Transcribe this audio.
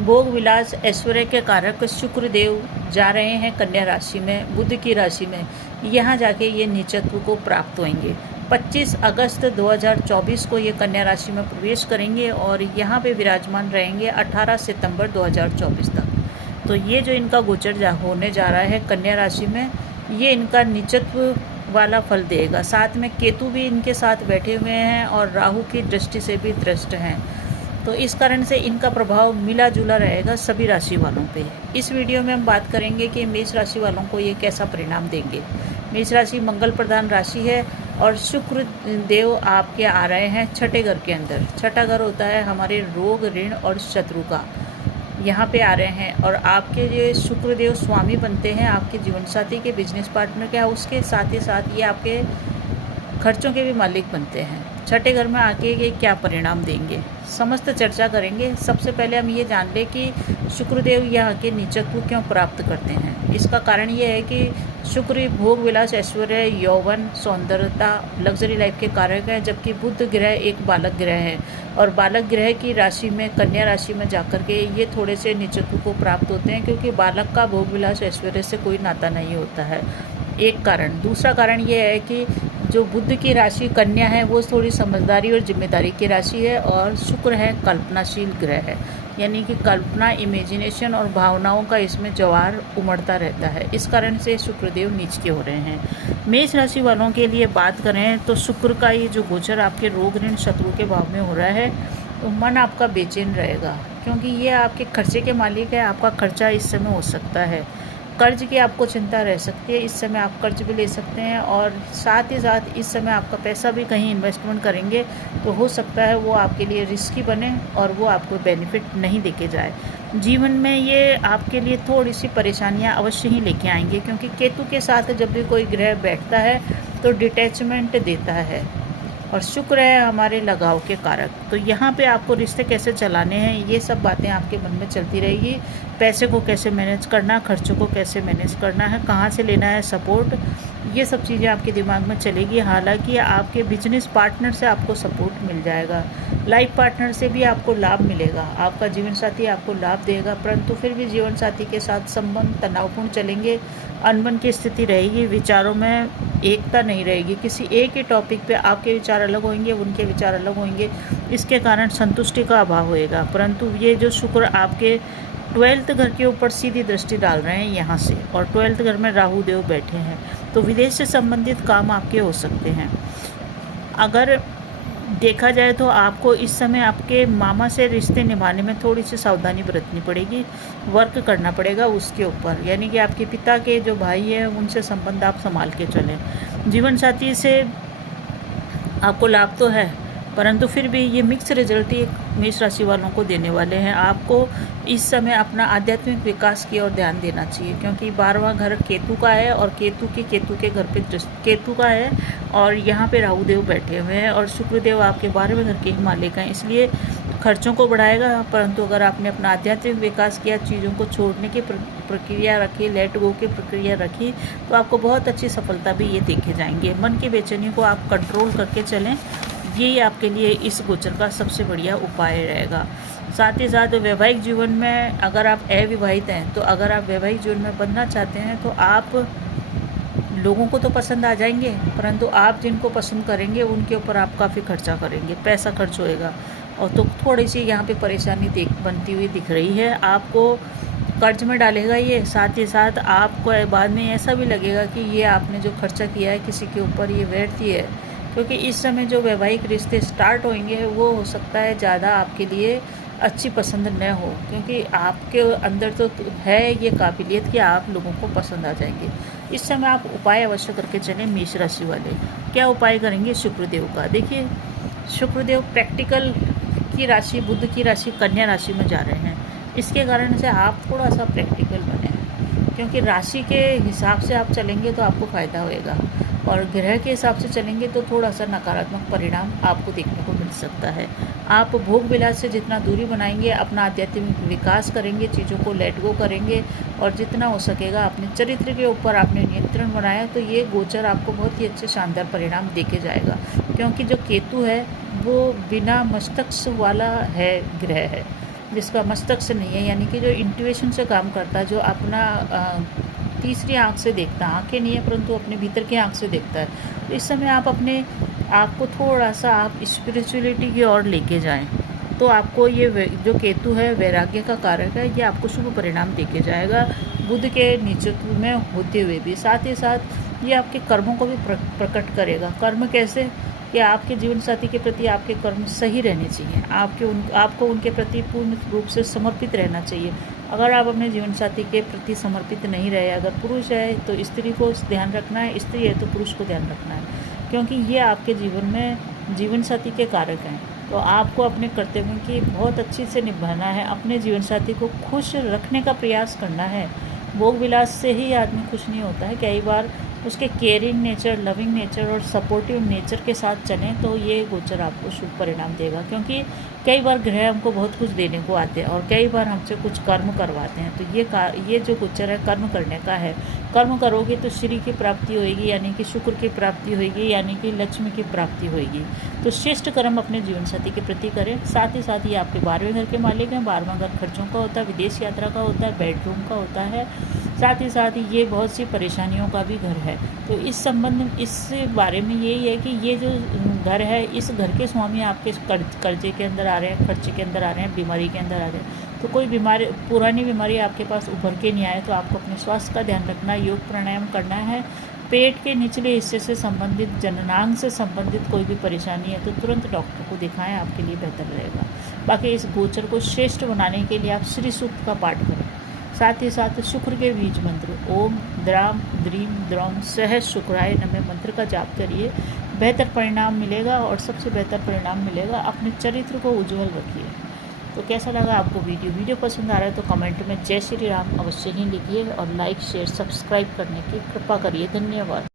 भोग विलास ऐश्वर्य के कारक शुक्र देव जा रहे हैं कन्या राशि में, बुध की राशि में। यहाँ जाके ये नीचत्व को प्राप्त होंगे। 25 अगस्त 2024 को ये कन्या राशि में प्रवेश करेंगे और यहाँ पे विराजमान रहेंगे 18 सितंबर 2024 तक। तो ये जो इनका गोचर होने जा रहा है कन्या राशि में, ये इनका नीचत्व वाला फल देगा। साथ में केतु भी इनके साथ बैठे हुए हैं और राहु की दृष्टि से भी दृष्ट हैं। तो इस कारण से इनका प्रभाव मिला जुला रहेगा सभी राशि वालों पे। इस वीडियो में हम बात करेंगे कि मेष राशि वालों को ये कैसा परिणाम देंगे। मेष राशि मंगल प्रधान राशि है और शुक्र देव आपके आ रहे हैं छठे घर के अंदर। छठा घर होता है हमारे रोग, ऋण और शत्रु का। यहाँ पे आ रहे हैं और आपके ये शुक्र देव स्वामी बनते हैं आपके जीवन साथी के, बिजनेस पार्टनर के, उसके साथ ही साथ ये आपके खर्चों के भी मालिक बनते हैं। छठे घर में आके ये क्या परिणाम देंगे, समस्त चर्चा करेंगे। सबसे पहले हम ये जान लें कि शुक्रदेव यहाँ के नीचत्व क्यों प्राप्त करते हैं। इसका कारण ये है कि शुक्र भोग विलास ऐश्वर्य, यौवन, सौंदर्यता, लग्जरी लाइफ के कारक है, जबकि बुध ग्रह एक बालक ग्रह है और बालक ग्रह की राशि में, कन्या राशि में जाकर के ये थोड़े से नीचत्व को प्राप्त होते हैं, क्योंकि बालक का भोग विलास ऐश्वर्य से कोई नाता नहीं होता है। एक कारण। दूसरा कारण ये है कि जो बुध की राशि कन्या है वो थोड़ी समझदारी और जिम्मेदारी की राशि है और शुक्र है कल्पनाशील ग्रह है, यानी कि कल्पना, इमेजिनेशन और भावनाओं का इसमें जवार उमड़ता रहता है। इस कारण से शुक्रदेव नीच के हो रहे हैं। मेष राशि वालों के लिए बात करें तो शुक्र का ये जो गोचर आपके रोग, ऋण, शत्रु के भाव में हो रहा है, तो मन आपका बेचैन रहेगा, क्योंकि ये आपके खर्चे के मालिक है। आपका खर्चा इस समय हो सकता है, कर्ज की आपको चिंता रह सकती है। इस समय आप कर्ज भी ले सकते हैं और साथ ही साथ इस समय आपका पैसा भी कहीं इन्वेस्टमेंट करेंगे तो हो सकता है वो आपके लिए रिस्की बने और वो आपको बेनिफिट नहीं देके जाए। जीवन में ये आपके लिए थोड़ी सी परेशानियां अवश्य ही लेके आएंगे, क्योंकि केतु के साथ जब भी कोई ग्रह बैठता है तो डिटैचमेंट देता है और शुक्र है हमारे लगाव के कारक। तो यहाँ पे आपको रिश्ते कैसे चलाने हैं ये सब बातें आपके मन में चलती रहेगी। पैसे को कैसे मैनेज करना, खर्चों को कैसे मैनेज करना है, कहाँ से लेना है सपोर्ट, ये सब चीज़ें आपके दिमाग में चलेगी। हालांकि आपके बिजनेस पार्टनर से आपको सपोर्ट मिल जाएगा, लाइफ पार्टनर से भी आपको लाभ मिलेगा, आपका जीवन साथी आपको लाभ देगा, परंतु फिर भी जीवन साथी के साथ संबंध तनावपूर्ण चलेंगे, अनबन की स्थिति रहेगी, विचारों में एकता नहीं रहेगी। किसी एक ही टॉपिक पे आपके विचार अलग होंगे, उनके विचार अलग होंगे, इसके कारण संतुष्टि का अभाव होएगा। परंतु ये जो शुक्र आपके 12th घर के ऊपर सीधी दृष्टि डाल रहे हैं यहाँ से, और 12th घर में राहु देव बैठे हैं, तो विदेश से संबंधित काम आपके हो सकते हैं। अगर देखा जाए तो आपको इस समय आपके मामा से रिश्ते निभाने में थोड़ी सी सावधानी बरतनी पड़ेगी, वर्क करना पड़ेगा उसके ऊपर, यानी कि आपके पिता के जो भाई हैं उनसे संबंध आप संभाल के चलें। जीवन साथी से आपको लाभ तो है, परंतु फिर भी ये मिक्स रिजल्ट ही मेष राशि वालों को देने वाले हैं। आपको इस समय अपना आध्यात्मिक विकास की ओर ध्यान देना चाहिए, क्योंकि 12वां घर केतु का है और केतु के घर पे केतु का है और यहाँ पे राहु देव बैठे हुए हैं और शुक्रदेव आपके 12वें घर के ही मालिक हैं, इसलिए खर्चों को बढ़ाएगा। परंतु अगर आपने अपना आध्यात्मिक विकास किया, चीज़ों को छोड़ने की प्रक्रिया रखी, लेट गो की प्रक्रिया रखी, तो आपको बहुत अच्छी सफलता भी ये देखे जाएंगे। मन की बेचैनी को आप कंट्रोल करके चलें, यही आपके लिए इस गोचर का सबसे बढ़िया उपाय रहेगा। साथ ही साथ वैवाहिक जीवन में अगर आप अविवाहित हैं, तो अगर आप वैवाहिक जीवन में बनना चाहते हैं तो आप लोगों को तो पसंद आ जाएंगे, परंतु आप जिनको पसंद करेंगे उनके ऊपर आप काफ़ी खर्चा करेंगे, पैसा खर्च होएगा और तो थोड़ी सी यहाँ पे परेशानी बनती हुई दिख रही है। आपको कर्ज में डालेगा ये, साथ ही साथ आपको बाद में ऐसा भी लगेगा कि ये आपने जो खर्चा किया है किसी के ऊपर ये व्यर्थ ही है, क्योंकि इस समय जो वैवाहिक रिश्ते स्टार्ट होंगे वो हो सकता है ज़्यादा आपके लिए अच्छी पसंद न हो, क्योंकि आपके अंदर तो है ये काबिलियत कि आप लोगों को पसंद आ जाएंगे। इस समय आप उपाय अवश्य करके चलें मेष राशि वाले। क्या उपाय करेंगे शुक्रदेव का? देखिए, शुक्रदेव प्रैक्टिकल की राशि, बुध की राशि कन्या राशि में जा रहे हैं, इसके कारण से आप थोड़ा सा प्रैक्टिकल बने, क्योंकि राशि के हिसाब से आप चलेंगे तो आपको फ़ायदा होएगा और ग्रह के हिसाब से चलेंगे तो थोड़ा सा नकारात्मक परिणाम आपको देखने को मिल सकता है। आप भोग विलास से जितना दूरी बनाएंगे, अपना आध्यात्मिक विकास करेंगे, चीज़ों को लेट गो करेंगे और जितना हो सकेगा अपने चरित्र के ऊपर आपने नियंत्रण बनाया, तो ये गोचर आपको बहुत ही अच्छे शानदार परिणाम देके जाएगा। क्योंकि जो केतु है वो बिना मस्तक वाला है ग्रह है, जिसका मस्तक से नहीं है, यानी कि जो इंट्यूशन से काम करता है, जो अपना तीसरी आँख से देखता है, आँखें नहीं है परंतु अपने भीतर की आँख से देखता है। तो इस समय आप अपने आप को थोड़ा-सा आप स्पिरिचुअलिटी की ओर लेके जाएँ, तो आपको ये जो केतु है वैराग्य का कारक है, ये आपको शुभ परिणाम देके जाएगा बुध के नीचत्व में होते हुए भी। साथ ही साथ ये आपके कर्मों को भी प्रकट करेगा। कर्म कैसे कि आपके जीवन साथी के प्रति आपके कर्म सही रहने चाहिए, आपको उनके प्रति पूर्ण रूप से समर्पित रहना चाहिए। अगर आप अपने जीवन साथी के प्रति समर्पित नहीं रहे, अगर पुरुष है तो स्त्री को ध्यान रखना है, स्त्री है तो पुरुष को ध्यान रखना है, क्योंकि ये आपके जीवन में जीवन साथी के कारक हैं। तो आपको अपने कर्तव्यों की बहुत अच्छी से निभाना है, अपने जीवन साथी को खुश रखने का प्रयास करना है। भोग विलास से ही आदमी खुश नहीं होता है, कई बार उसके केयरिंग नेचर, लविंग नेचर और सपोर्टिव नेचर के साथ चलें तो ये गोचर आपको शुभ परिणाम देगा। क्योंकि कई बार ग्रह हमको बहुत कुछ देने को आते हैं और कई बार हमसे कुछ कर्म करवाते हैं, तो ये जो गोचर है कर्म करने का है। कर्म करोगे तो श्री की प्राप्ति होगी, यानी कि शुक्र की प्राप्ति होगी, यानी कि लक्ष्मी की प्राप्ति होगी। तो श्रेष्ठ कर्म अपने जीवन साथी के प्रति करें। साथ ही साथ ये आपके 12वें घर के मालिक हैं। 12वां घर खर्चों का होता है, विदेश यात्रा का होता है, बेडरूम का होता है। साथ ही साथ ये बहुत सी परेशानियों का भी घर है। तो इस बारे में यही है कि ये जो घर है, इस घर के स्वामी आपके कर्जे के अंदर आ रहे हैं, खर्चे के अंदर आ रहे हैं, बीमारी के अंदर आ रहे हैं। तो कोई पुरानी बीमारी आपके पास उभर के नहीं आए तो आपको अपने स्वास्थ्य का ध्यान रखना है, योग प्राणायाम करना है। पेट के निचले हिस्से से संबंधित, जननांग से संबंधित कोई भी परेशानी है तो तुरंत डॉक्टर को दिखाएं, आपके लिए बेहतर रहेगा। बाकी इस गोचर को श्रेष्ठ बनाने के लिए आप श्री सूक्त का पाठ करें। साथ ही साथ शुक्र के बीज मंत्र ओम द्राम द्रीम द्रौम सह शुक्राय नमः मंत्र का जाप करिए, बेहतर परिणाम मिलेगा और सबसे बेहतर परिणाम मिलेगा। अपने चरित्र को उज्जवल रखिए। तो कैसा लगा आपको वीडियो पसंद आ रहा है तो कमेंट में जय श्री राम अवश्य ही लिखिए और लाइक शेयर सब्सक्राइब करने की कृपा करिए। धन्यवाद।